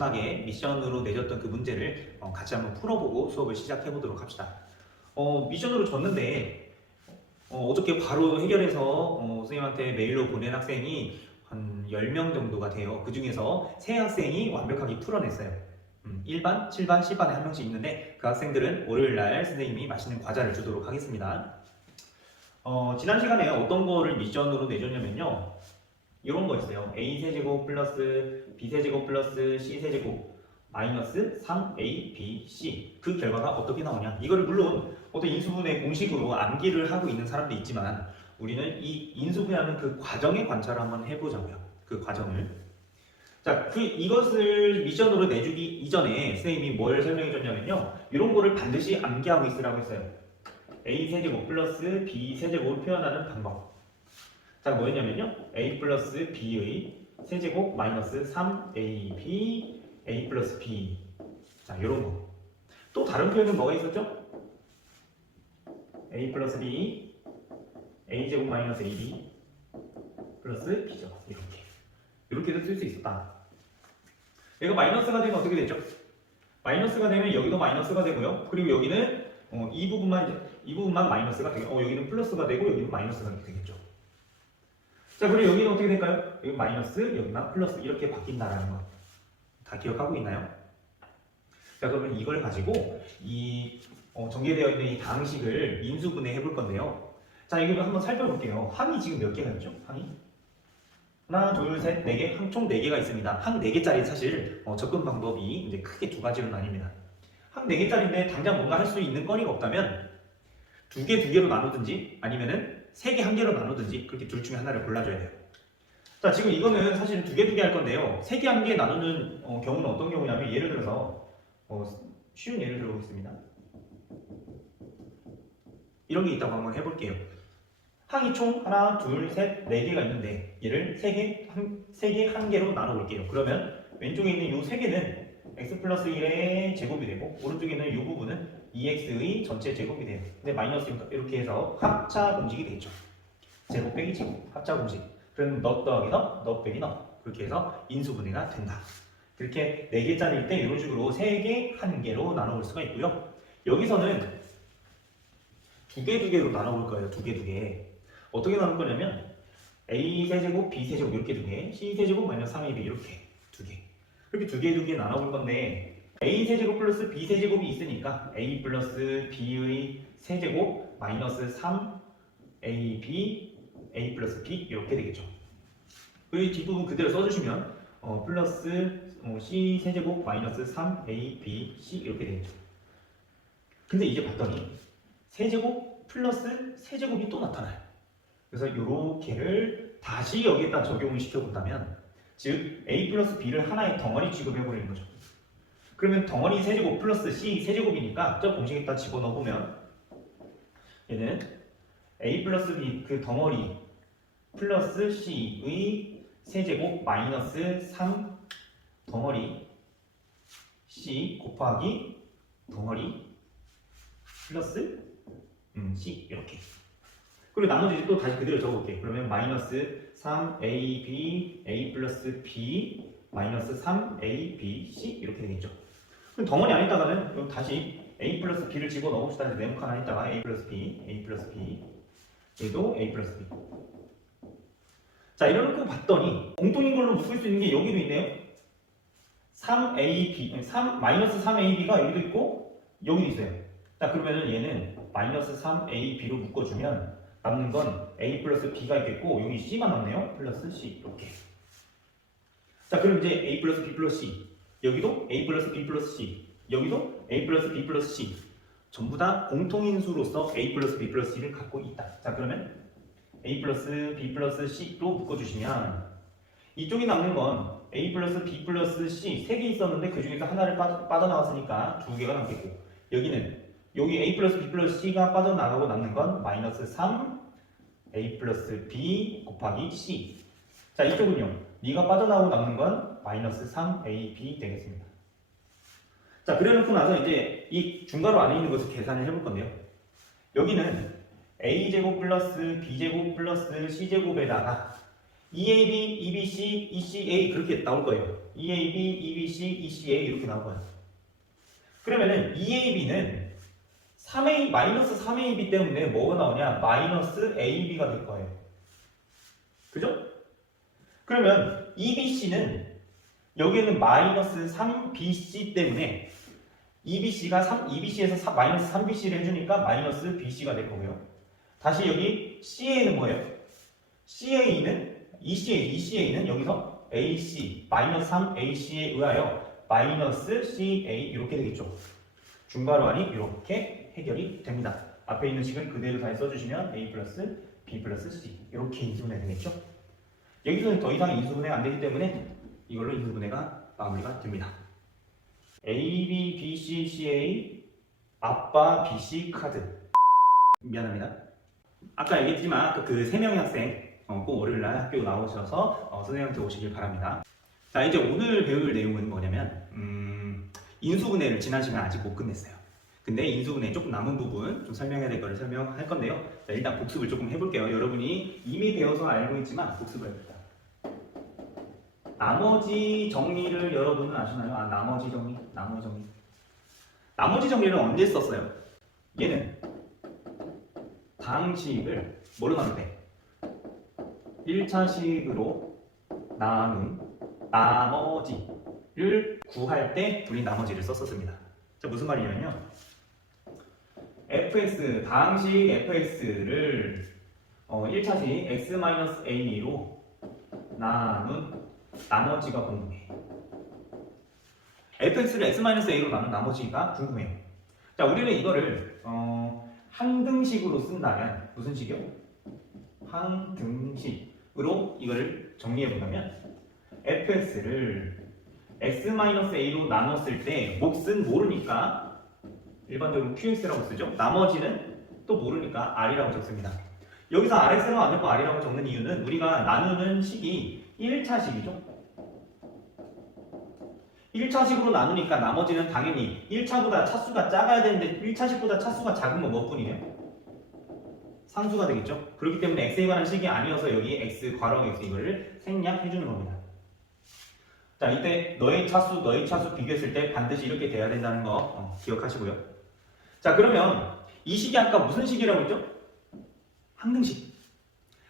마지막에 미션으로 내줬던 그 문제를 같이 한번 풀어보고 수업을 시작해 보도록 합시다. 미션으로 줬는데 어저께 바로 해결해서 선생님한테 메일로 보낸 학생이 한 10명 정도가 돼요. 그 중에서 3학생이 완벽하게 풀어냈어요. 1반, 7반, 10반에 한 명씩 있는데 그 학생들은 월요일날 선생님이 맛있는 과자를 주도록 하겠습니다. 지난 시간에 어떤 거를 미션으로 내줬냐면요. 이런 거 있어요. a세제곱 플러스 b세제곱 플러스 c세제곱 마이너스 3abc 그 결과가 어떻게 나오냐. 이거를 물론 어떤 인수분해 공식으로 암기를 하고 있는 사람도 있지만 우리는 이 인수분해하는 그 과정의 관찰을 한번 해보자고요. 그 과정을. 자, 이것을 미션으로 내주기 이전에 선생님이 뭘 설명해 줬냐면요. 이런 거를 반드시 암기하고 있으라고 했어요. a세제곱 플러스 b세제곱을 표현하는 방법. 자, 뭐였냐면요. a 플러스 b의 세제곱 마이너스 3ab a 플러스 b. 자, 요런 거. 또 다른 표현은 뭐가 있었죠? a 플러스 b a제곱 마이너스 ab 플러스 b죠. 이렇게도 쓸 수 있었다. 얘가 마이너스가 되면 어떻게 되죠? 마이너스가 되면 여기도 마이너스가 되고요. 그리고 여기는 이 부분만 마이너스가 되고 여기는 플러스가 되고 여기는 마이너스가 되겠죠. 자, 그리고 여기는 어떻게 될까요? 여기 마이너스, 여기만 플러스 이렇게 바뀐다라는 거. 다 기억하고 있나요? 자, 그러면 이걸 가지고 이 전개되어 있는 이 방식을 인수분해 해볼 건데요. 자, 이걸 한번 살펴볼게요. 항이 지금 몇 개가 있죠? 항이? 하나, 둘, 셋, 네 개, 총 4개가 있습니다. 항 4개짜리 사실 접근 방법이 이제 크게 두 가지로 나뉩니다. 항 4개짜리인데 당장 뭔가 할 수 있는 거리가 없다면 2개, 2개로 나누든지 아니면은 3개, 1개로 나누든지 그렇게 둘 중에 하나를 골라줘야 돼요. 자, 지금 이거는 사실 2개, 2개 할 건데요. 3개, 1개 나누는 경우는 어떤 경우냐면 예를 들어서 쉬운 예를 들어보겠습니다. 이런 게 있다고 한번 해볼게요. 항이 총 하나, 둘, 셋, 4개가 있는데 얘를 3개, 1개로 나눠볼게요. 그러면 왼쪽에 있는 이 3개는 x 플러스 1의 제곱이 되고 오른쪽에 있는 이 부분은 2x의 전체 제곱이 돼요. 근데 마이너스 이렇게 해서 합차 공식이 되겠죠. 제곱 빼기 제곱, 합차 공식. 그럼 너 더하기 너 빼기 너. 그렇게 해서 인수분해가 된다. 그렇게 4개짜리일 때 이런 식으로 3개, 1개로 나눠볼 수가 있고요. 여기서는 2개, 2개로 나눠볼 거예요. 2개, 2개. 어떻게 나눌 거냐면 a세제곱, b세제곱 이렇게 2개, c세제곱 마이너스 3ab 이렇게 2개. 이렇게 2개, 2개 나눠볼 건데 a세제곱 플러스 b세제곱이 있으니까 a 플러스 b의 세제곱 마이너스 3ab a 플러스 b 이렇게 되겠죠. 이 뒷부분 그대로 써주시면 플러스 c 세제곱 마이너스 3ab c 이렇게 되겠죠. 근데 이제 봤더니 세제곱 플러스 세제곱이 또 나타나요. 그래서 이렇게를 다시 여기에다 적용을 시켜본다면 즉 a 플러스 b를 하나의 덩어리 취급해버리는 거죠. 그러면 덩어리 세제곱 플러스 c 세제곱이니까 저 공식에다 집어넣어보면 얘는 a 플러스 b 그 덩어리 플러스 c의 세제곱 마이너스 3 덩어리 c 곱하기 덩어리 플러스 c 이렇게. 그리고 나머지 또 다시 그대로 적어볼게요. 그러면 마이너스 3ab a 플러스 b 마이너스 3ab c 이렇게 되겠죠. 그럼 덩어리 안에다가는 다시 a 플러스 b를 집어넣읍시다. 네모칸 안에다가 a 플러스 b 얘도 a 플러스 b. 자, 이러놓고 봤더니 공통인 걸로 묶을 수 있는 게 여기도 있네요. 3마이너스 3ab가 여기도 있고 여기도 있어요. 자, 그러면은 얘는 마이너스 3ab로 묶어주면 남는 건 a 플러스 b가 있겠고 여기 c만 남네요. 플러스 c 이렇게. 자, 그럼 이제 a 플러스 b 플러스 c 여기도 a 플러스 b 플러스 c 여기도 a 플러스 b 플러스 c 전부 다 공통인수로서 a 플러스 b 플러스 c를 갖고 있다. 자, 그러면 a 플러스 b 플러스 c로 묶어주시면 이쪽이 남는 건 a 플러스 b 플러스 c 3개 있었는데 그 중에서 하나를 빠져나왔으니까 2개가 남겠고 여기 a 플러스 b 플러스 c가 빠져나가고 남는 건 마이너스 3 a 플러스 b 곱하기 c. 자, 이쪽은요. 네가 빠져나오고 남는 건 마이너스 3ab 되겠습니다. 자, 그래놓고 나서 이제 이 중괄호 안에 있는 것을 계산을 해볼 건데요. 여기는 a제곱 플러스 b제곱 플러스 c제곱에다가 2ab, 2bc, 2ca 그렇게 나올 거예요. EAB, EBC, ECA 이렇게 나올 거야. 그러면은 EAB는 3A, 마이너스 3AB 때문에 뭐가 나오냐? 마이너스 AB가 될 거예요. 그죠? 그러면 EBC는 여기에는 마이너스 3BC 때문에 EBC에서 마이너스 3BC를 해주니까 마이너스 BC가 될 거고요. 다시 여기 CA는 뭐예요? ECA는 여기서 AC, 마이너스 3AC에 의하여 마이너스 CA 이렇게 되겠죠. 중괄호환이 이렇게 해결이 됩니다. 앞에 있는 식을 그대로 다 써주시면 A 플러스 B 플러스 C 이렇게 인수분해 되겠죠. 여기서는 더 이상 인수분해가 안 되기 때문에 이걸로 인수분해가 마무리가 됩니다. A, B, B, C, CA 아빠 BC 카드. 미안합니다. 아까 얘기했지만 그 3명의 학생 꼭 월요일날 학교 나오셔서 선생님한테 오시길 바랍니다. 자, 이제 오늘 배울 내용은 뭐냐면 인수분해를 지난 시간 아직 못 끝냈어요. 근데 인수분해 조금 남은 부분 좀 설명해야 될 거를 설명할 건데요. 자, 일단 복습을 조금 해볼게요. 여러분이 이미 배워서 알고 있지만 복습을 해볼게요. 나머지 정리를 여러분은 아시나요? 나머지 정리. 나머지 정리를 언제 썼어요? 얘는 다항식을 뭐로 나눌 때? 1차식으로 나눈 나머지를 구할 때 우리 나머지를 썼었습니다. 자, 무슨 말이냐면요. fx, 다항식 fx를 1차식 x-a로 나눈 나머지가 궁금해. fx를 x-a로 나눈 나머지가 궁금해요. 자, 우리는 이거를 항등식으로 쓴다면 무슨 식이요? 항등식으로 이거를 정리해 본다면 fx를 x-a로 나눴을 때 몫은 모르니까 일반적으로 qx라고 쓰죠. 나머지는 또 모르니까 r이라고 적습니다. 여기서 rx라고 안 적고 r이라고 적는 이유는 우리가 나누는 식이 1차식이죠. 1차식으로 나누니까 나머지는 당연히 1차보다 차수가 작아야 되는데 1차식보다 차수가 작은 건 뭐뿐이에요? 상수가 되겠죠. 그렇기 때문에 x에 관한 식이 아니어서 여기 x 괄호 x 이거를 생략해 주는 겁니다. 자, 이때 너의 차수 비교했을 때 반드시 이렇게 돼야 된다는 거 기억하시고요. 자, 그러면 이 식이 아까 무슨 식이라고 했죠? 항등식.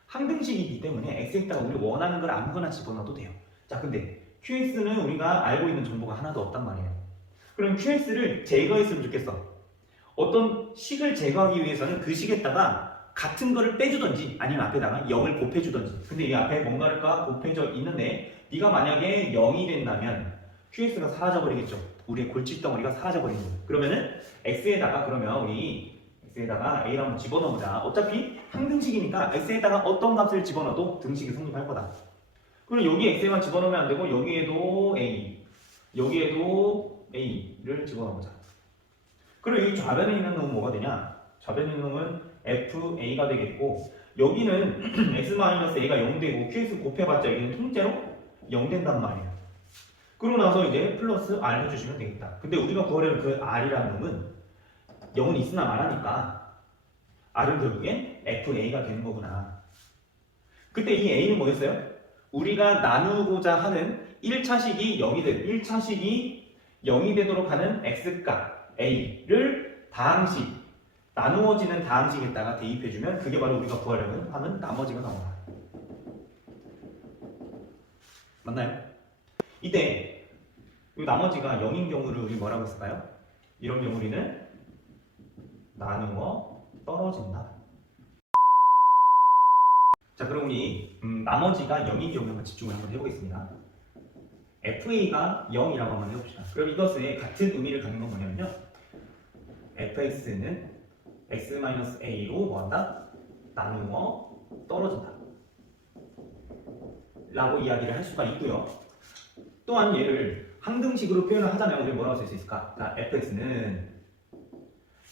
항등식이기 때문에 x에다가 우리 원하는 걸 아무거나 집어넣어도 돼요. 자, 근데 qx는 우리가 알고 있는 정보가 하나도 없단 말이에요. 그럼 qx를 제거했으면 좋겠어. 어떤 식을 제거하기 위해서는 그 식에다가 같은 거를 빼주던지 아니면 앞에다가 0을 곱해주던지. 근데 이 앞에 뭔가를 곱해져 있는데 네가 만약에 0이 된다면 qx가 사라져버리겠죠. 우리의 골칫덩어리가 사라져버리는 거예요. 그러면은 x에다가 그러면 우리 x에다가 a를 한번 집어넣어보자. 어차피 항등식이니까 x에다가 어떤 값을 집어넣어도 등식이 성립할 거다. 그럼 여기 x에만 집어넣으면 안 되고 여기에도 a, 여기에도 a를 집어넣어보자. 그리고 이 좌변에 있는 놈은 뭐가 되냐? 좌변에 있는 놈은 fa가 되겠고 여기는 x-a가 0되고 qx 곱해봤자 여기는 통째로 0 된단 말이에요. 그러고 나서 이제 플러스 r 해주시면 되겠다. 근데 우리가 구하려는 그 r이라는 놈은 0은 있으나 말하니까 r은 결국엔 fa가 되는 거구나. 그때 이 a는 뭐였어요? 우리가 나누고자 하는 1차식이 0이 되도록 하는 x값 a를 다항식, 나누어지는 다항식에다가 대입해주면 그게 바로 우리가 구하려는 하는 나머지가 나온다. 맞나요? 이때 이 나머지가 0인 경우를 우리 뭐라고 했을까요? 이런 경우 우리는 나누어 떨어진다. 자, 그럼 우리 나머지가 0인 경우에 한번 집중을 한번 해보겠습니다. fa가 0이라고 한번 해봅시다. 그럼 이것의 같은 의미를 갖는 건 뭐냐면요. fx는 x-a로 뭐한다? 나누어 떨어진다. 라고 이야기를 할 수가 있고요. 또한 얘를 항등식으로 표현을 하자면 우리 뭐라고 쓸 수 있을까? 자, fx는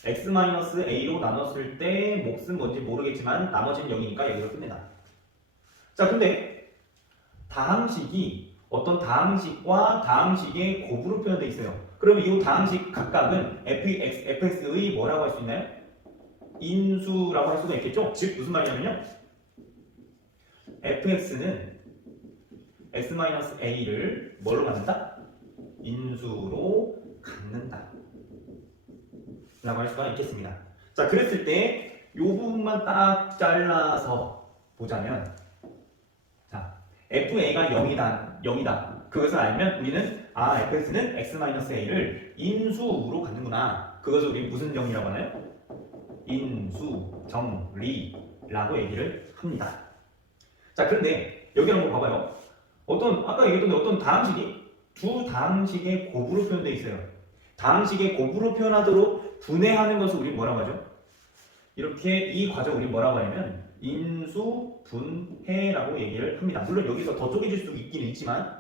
x-a로 나눴을 때 몫은 뭔지 모르겠지만 나머지는 0이니까 여기서 끝내다. 자, 근데 다항식이 어떤 다항식과 다항식의 곱으로 표현되어 있어요. 그럼 이 다항식 각각은 fx의 뭐라고 할 수 있나요? 인수라고 할 수가 있겠죠? 즉 무슨 말이냐면요. fx는 x-a를 뭘로 갖는다? 인수로 갖는다 라고 할 수가 있겠습니다. 자, 그랬을 때 이 부분만 딱 잘라서 보자면, 자, fa가 0이다. 그것을 알면 우리는 fx는 x-a를 인수로 갖는구나. 그것을 우리 무슨 정리라고 하나요? 인수 정리라고 얘기를 합니다. 자, 그런데 여기 한번 봐봐요. 아까 얘기했던 어떤 다항식이 두 다항식의 곱으로 표현되어 있어요. 다항식의 곱으로 표현하도록 분해하는 것을 우리 뭐라고 하죠? 이렇게 이 과정을 우리 뭐라고 하냐면 인수 분해라고 얘기를 합니다. 물론 여기서 더 쪼개질 수 있긴 있지만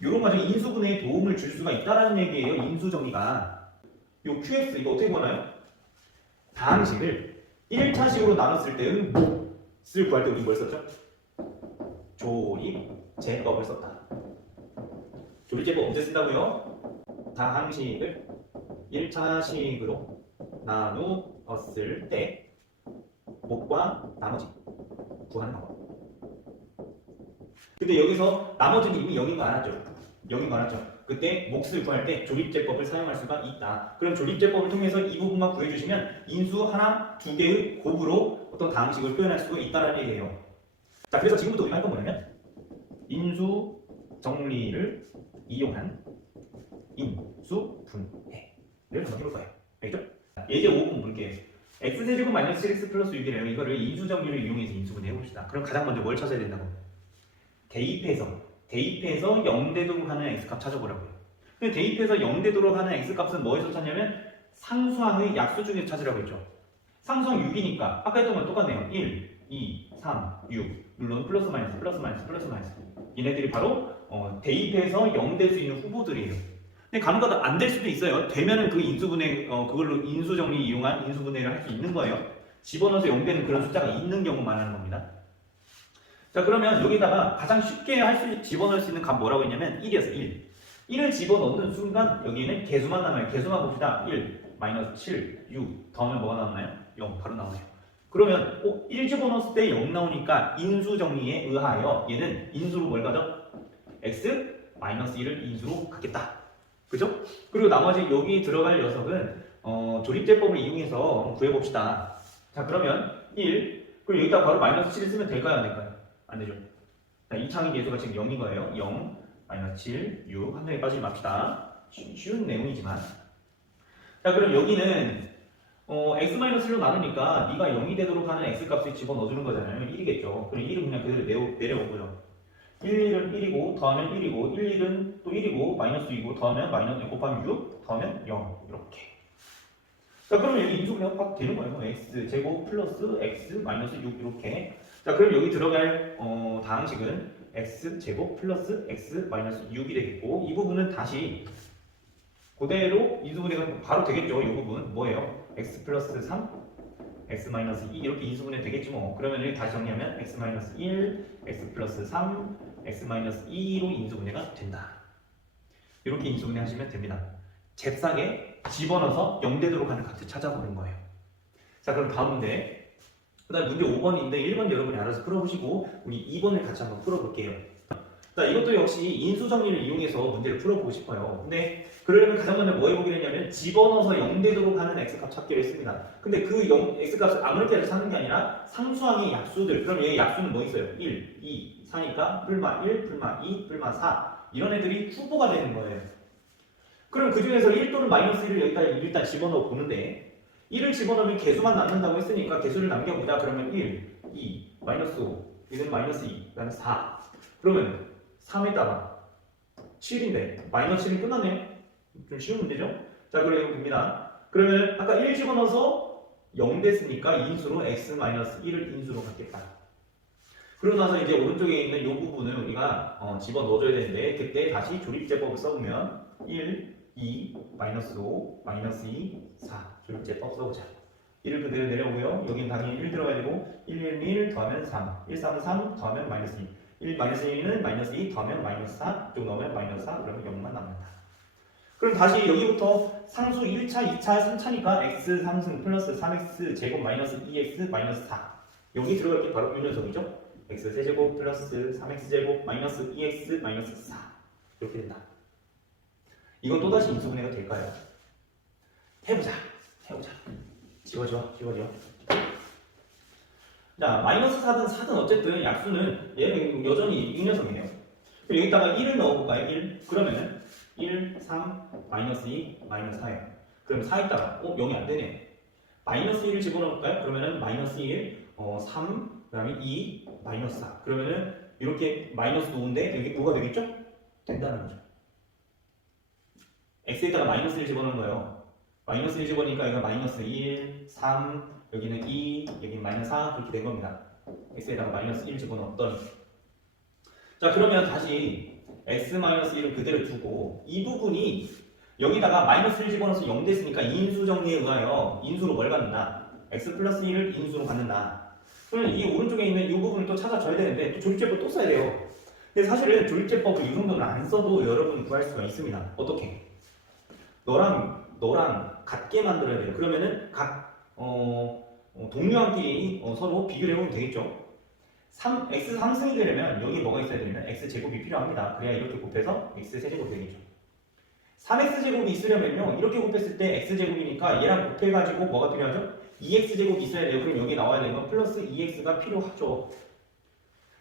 이런 과정이 인수 분해에 도움을 줄 수가 있다라는 얘기예요. 인수 정리가. 이 QX 이거 어떻게 보나요? 다항식을 1차식으로 나눴을 때의 몫을 구할 때 우리 뭘 썼죠? 조립제법을 썼다. 조립제법 언제 쓴다고요? 다항식을 1차식으로 나누었을 때 몫과 나머지 구하는 방법. 근데 여기서 나머지는 이미 0인 거 알았죠? 0인 거 알았죠? 그때 몫을 구할 때 조립제법을 사용할 수가 있다. 그럼 조립제법을 통해서 이 부분만 구해주시면 인수 하나, 두 개의 곱으로 어떤 다항식을 표현할 수가 있다는 얘기예요. 자, 그래서 지금부터 우리가 할 건 뭐냐면 인수 정리를 이용한 인수 분해를 한번 해볼 거예요. 알겠죠? 예제 5분 볼게요. x제곱 마이너스 7x 플러스 6이래요. 이거를 인수 정리를 이용해서 인수분해 해봅시다. 그럼 가장 먼저 뭘 찾아야 된다고? 대입해서 0되도록 하는 x값 찾아보라고요. 근데 대입해서 0되도록 하는 x값은 뭐에서 찾냐면 상수항의 약수 중에서 찾으라고 했죠. 상수항 6이니까 아까 했던 건 똑같네요. 1, 2, 3, 6 물론 플러스 마이너스 얘네들이 바로 대입해서 0 될 수 있는 후보들이에요. 근데 간혹가다 안 될 수도 있어요. 되면은 그 인수분해 그걸로 인수정리 이용한 인수분해를 할 수 있는 거예요. 집어넣어서 0 되는 그런 숫자가 있는 경우만 하는 겁니다. 자, 그러면 여기다가 가장 쉽게 집어넣을 수 있는 값 뭐라고 했냐면 1이었어요. 1. 1을 집어넣는 순간 여기에는 개수만 남아요. 개수만 봅시다. 1, 마이너스 7, 6 더하면 뭐가 나오나요? 0 바로 나오네요. 그러면 1 집어넣었을 때 0 나오니까 인수정리에 의하여 얘는 인수로 뭘 가져? x 마이너스 1을 인수로 갖겠다. 그죠? 그리고 나머지 여기 들어갈 녀석은 조립제법을 이용해서 구해봅시다. 자, 그러면 1 그리고 여기다 바로 마이너스 7을 쓰면 될까요? 안 될까요? 안 되죠. 자, 이 창의 계수가 지금 0인 거예요. 0, 마이너스 7, 6 한 명에 빠지지 맙시다. 쉬운 내용이지만 자, 그럼 여기는 x-1로 나누니까 네가 0이 되도록 하는 x값을 집어넣어주는 거잖아요. 1이겠죠. 그럼 1은 그냥 그대로 내려오고요. 1은 1이고 더하면 1이고 1은 또 1이고 마이너스 2고 더하면 마이너스 곱하면 6 더하면 0 이렇게. 자, 그러면 여기 인수분해가 딱 되는 거예요. x제곱 플러스 x 마이너스 6 이렇게. 자, 그럼 여기 들어갈 다항식은 x제곱 플러스 x 마이너스 6이 되겠고 이 부분은 다시 그대로 인수분해가 바로 되겠죠. 이 부분 뭐예요? x 플러스 3 x 마이너스 2 이렇게 인수분해 되겠지 뭐. 그러면 여기 다시 정리하면 x 마이너스 1 x 플러스 3 x 마이너스 2로 인수분해가 된다. 이렇게 인수분해 하시면 됩니다. 잽싸게 집어넣어서 0 되도록 하는 값을 찾아보는 거예요. 자, 그럼 다음 문제. 그 다음 문제 5번인데 1번 여러분이 알아서 풀어보시고 우리 2번을 같이 한번 풀어볼게요. 자, 이것도 역시 인수정리를 이용해서 문제를 풀어보고 싶어요. 근데 그러려면 가장 먼저 뭐 해보기로 했냐면 집어넣어서 0 되도록 하는 x값 찾기로 했습니다. 근데 그 x값을 아무렇게나 찾는 게 아니라 상수항의 약수들. 그럼 얘 약수는 뭐 있어요? 1, 2, 4니까 풀마 1, 풀마 2, 풀마 4 이런 애들이 후보가 되는 거예요. 그럼 그 중에서 1 또는 마이너스 1을 여기다 일단 집어넣어 보는데 1을 집어넣으면 개수만 남는다고 했으니까 개수를 남겨보자. 그러면 1, 2, 마이너스 5 이건 마이너스 2, 그 다음에 4 그러면 3에다가 7인데 마이너스 7이 끝났네요. 좀 쉬운 문제죠? 자, 그래요 됩니다. 그러면 아까 1 집어넣어서 0 됐으니까 인수로 x-1을 인수로 갖겠다. 그러고 나서 이제 오른쪽에 있는 이 부분을 우리가 집어넣어줘야 되는데 그때 다시 조립제법을 써보면 1, 2, 마이너스 5, 마이너스 2, 4 조립제법 써보자. 1을 그대로 내려오고요. 여기는 당연히 1 들어가야 되고 1, 1, 1 더하면 3 1, 3, 3 더하면 마이너스 2 1 마이너스 1은 마이너스 2 더하면 마이너스 4 쪽 넣으면 마이너스 4 그러면 0만 남는다. 그럼 다시 여기부터 상수 1차, 2차, 3차니까 x 상승 플러스 3x 제곱 마이너스 2x 마이너스 4 여기 들어갈 게 바로 이 녀석이죠. x세제곱 플러스 3x제곱 마이너스 2x 마이너스 4 이렇게 된다. 이건 또다시 인수분해가 될까요? 해보자. 지워져. 자, 마이너스 4든 어쨌든 약수는 얘는 여전히 이 녀석이에요. 그럼 여기다가 1을 넣어볼까요? 1. 그러면은 1, 3, 마이너스 2, 마이너스 4예요. 그럼 4에다가 0이 안 되네. 마이너스 1을 집어넣을까요? 그러면은 마이너스 1, 3, 그 다음에 2, 마이너스 4. 그러면은 이렇게 마이너스 5인데 여기 뭐가 되겠죠? 된다는 거죠. x에다가 마이너스 1 집어넣는 거예요. 마이너스 1 집어넣으니까 여기가 마이너스 1, 3, 여기는 2, 여기는 마이너스 4 그렇게 된 겁니다. x에다가 마이너스 1 집어넣었더니 자 그러면 다시 x-1을 그대로 두고 이 부분이 여기다가 마이너스 1 집어넣어서 0 됐으니까 인수 정리에 의하여 인수로 뭘 받는다? x 플러스 1을 인수로 받는다. 그러면 이 오른쪽에 있는 이 부분을 또 찾아줘야 되는데 또 조립제법 또 써야 돼요. 근데 사실은 조립제법을 이 정도는 안 써도 여러분 구할 수가 있습니다. 어떻게? 너랑 같게 만들어야 돼요. 그러면은 각 동류한끼리 서로 비교를 해보면 되겠죠. x 3승이 되려면 여기 뭐가 있어야 되냐면 x제곱이 필요합니다. 그래야 이렇게 곱해서 x세제곱이 되겠죠. 3x제곱이 있으려면요 이렇게 곱했을 때 x제곱이니까 얘랑 곱해가지고 뭐가 필요하죠? 2x제곱이 있어야 돼요. 그럼 여기 나와야 되는 건 플러스 2x가 필요하죠.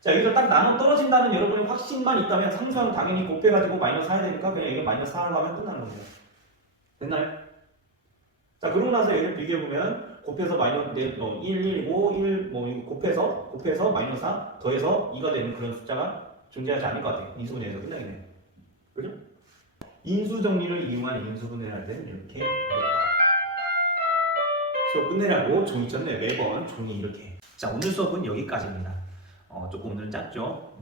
자 여기서 딱 나눠 떨어진다는 여러분의 확신만 있다면 상수항 당연히 곱해가지고 마이너스 해야 되니까 그냥 이거 마이너스 4라고 하면 끝나는 겁니다. 됐나요? 자 그러고 나서 여기 비교해보면 곱해서 마이너스 1, 1이고 1 곱해서 마이너스 4 더해서 2가 되는 그런 숫자가 존재하지 않을 것 같아요. 인수분해에서 끝나겠네요. 그죠? 인수정리를 이용한 인수분해를 할 때는 이렇게 어렵다. 수업 끝내라고 종이 쳤네요. 매번 종이 이렇게. 자 오늘 수업은 여기까지입니다. 조금 오늘은 짧죠?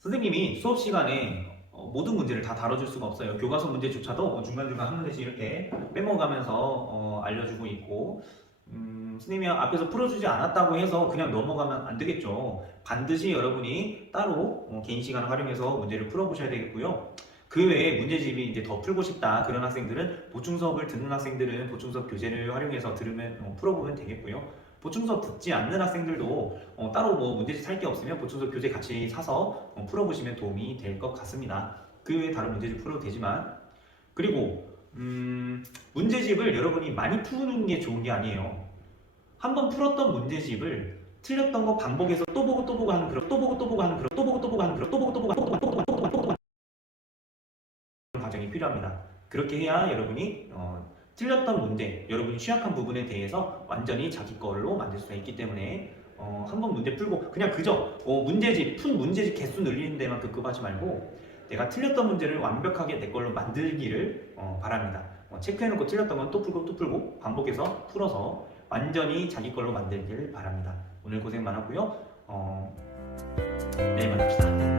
선생님이 수업 시간에 모든 문제를 다 다뤄줄 수가 없어요. 교과서 문제조차도 중간중간 한 문제씩 이렇게 빼먹으면서 알려주고 있고 선생님이 앞에서 풀어주지 않았다고 해서 그냥 넘어가면 안 되겠죠. 반드시 여러분이 따로 개인 시간을 활용해서 문제를 풀어보셔야 되겠고요. 그 외에 문제집이 이제 더 풀고 싶다 그런 학생들은 보충 수업을 듣는 학생들은 보충 수업 교재를 활용해서 들으면 풀어보면 되겠고요. 보충 수업 듣지 않는 학생들도 따로 뭐 문제집 살 게 없으면 보충 수업 교재 같이 사서 풀어보시면 도움이 될 것 같습니다. 그 외에 다른 문제집 풀어도 되지만 그리고 문제집을 여러분이 많이 푸는 게 좋은 게 아니에요. 한번 풀었던 문제집을 틀렸던 거 반복해서 또 보고 하는 그런 과정이 필요합니다. 그렇게 해야 여러분이 틀렸던 문제, 여러분이 취약한 부분에 대해서 완전히 자기 걸로 만들 수가 있기 때문에 한번 문제 풀고 그냥 그저 푼 문제집 개수 늘리는 데만 급급하지 말고 내가 틀렸던 문제를 완벽하게 내 걸로 만들기를 바랍니다. 체크해놓고 틀렸던 건 또 풀고 반복해서 풀어서 완전히 자기 걸로 만들기를 바랍니다. 오늘 고생 많았고요. 내일 만납시다.